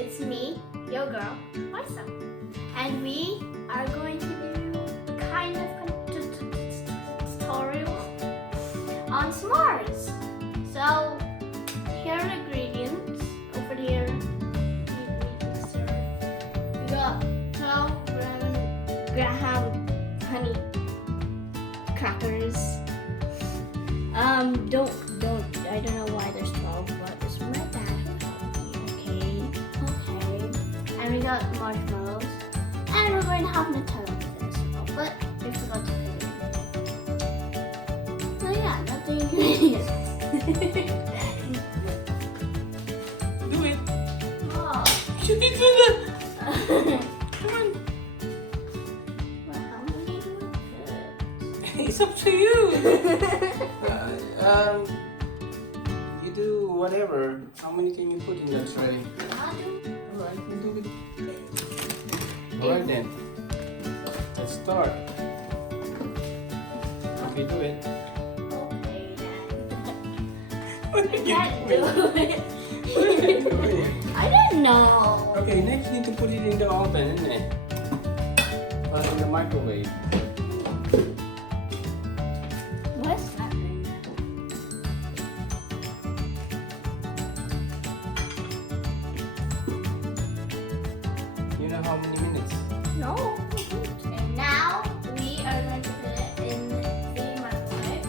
it's me, your girl, myself. And we are going to do a kind of tutorial on s'mores. So, here are the ingredients. Over here, we got 12 graham honey crackers. I don't know why there's 12, but it's my dad who helped me. Okay. And we got marshmallows. And we're going to have Nutella with this as well, but we forgot to put it in. So yeah, that's the ingredients. Do it. Oh. You did do that. Come on. Well, how many do we put? It's up to you. You do whatever. How many can you put in that tray? Alright, you do it. Alright then. Let's start. Okay, do it. Okay, then. What I are you can't do doing? it. What are you doing? I don't know. Okay, next you need to put it in the oven, isn't it? Or in the microwave. What's that thing? You know how many minutes? No. And now we are going to put it in the microwave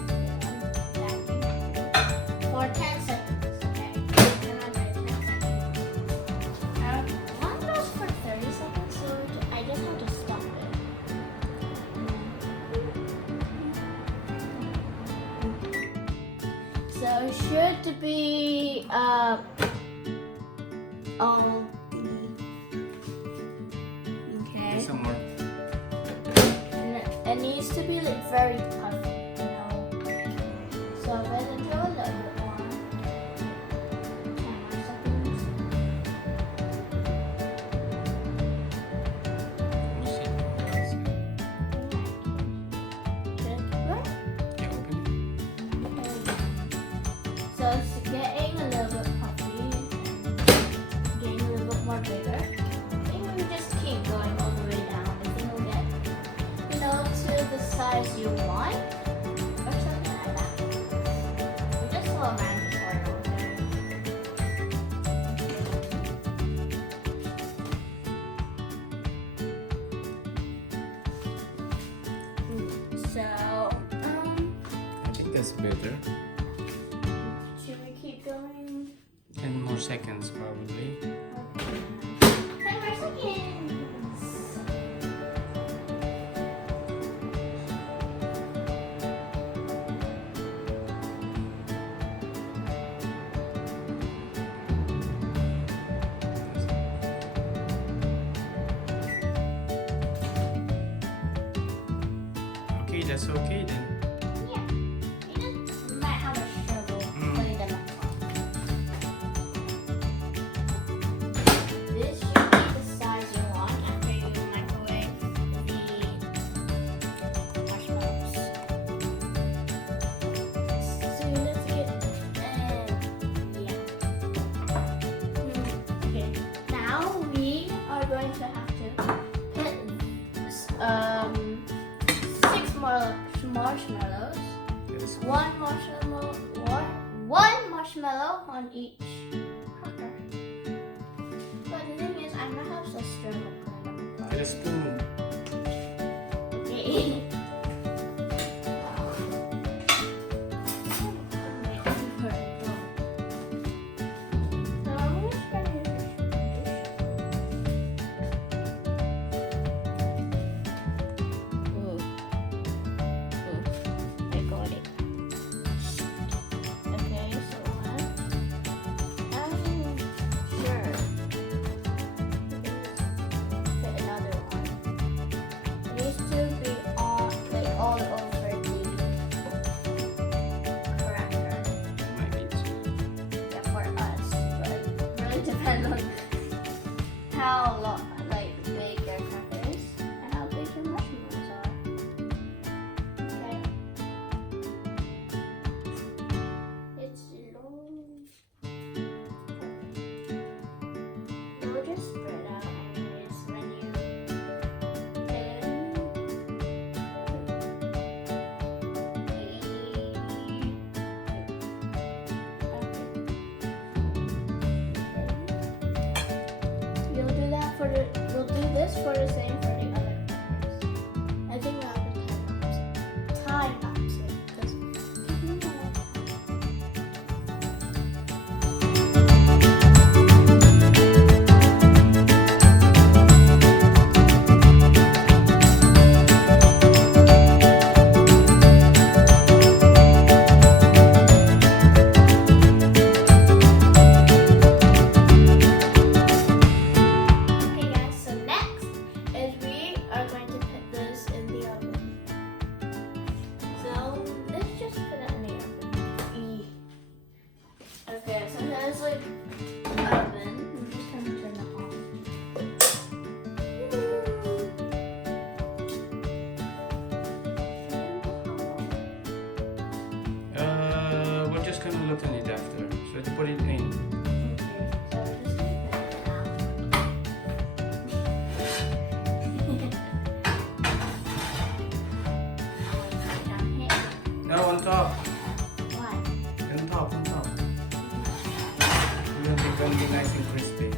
for 10 seconds. Okay. Another 10 seconds. One goes for 30 seconds, so I just have to stop it. So it should be okay. Some more. And it needs to be like very puffy, you know. So I'm gonna do a little bit more. 10 more seconds. Should work? Yeah, open So it's getting a little bit puffy and getting a little bit more bigger. I think we just keep going all the way down. I think we'll get, you know, to the size you want or something like that. We just saw a man before over there. So, I think that's better. should we keep going? 10 more seconds probably. 10 more seconds. Okay, that's okay then. Yeah. We might have a struggle putting them on top. This should be the size you want after you microwave the marshmallows. So let's get okay. Now we are going to have to put 6 more marshmallows. Yes. One marshmallow on each cracker. But the thing is, I'm gonna have to struggle putting them Get a spoon. Okay. So I'm gonna try to use this. I got it. Okay, so one. I'm sure. Fit another one. It needs to be all over the cracker. Might be two. Yeah, for us, but it really depends on how big your cracker is and how big your marshmallows are. Okay. It's low. Low we'll do this for the same for the other colors. I think I'll have to time lapse it because we're just gonna look at it after. So let's put it in. No, on top. Why? On top. It's gonna be nice and crispy.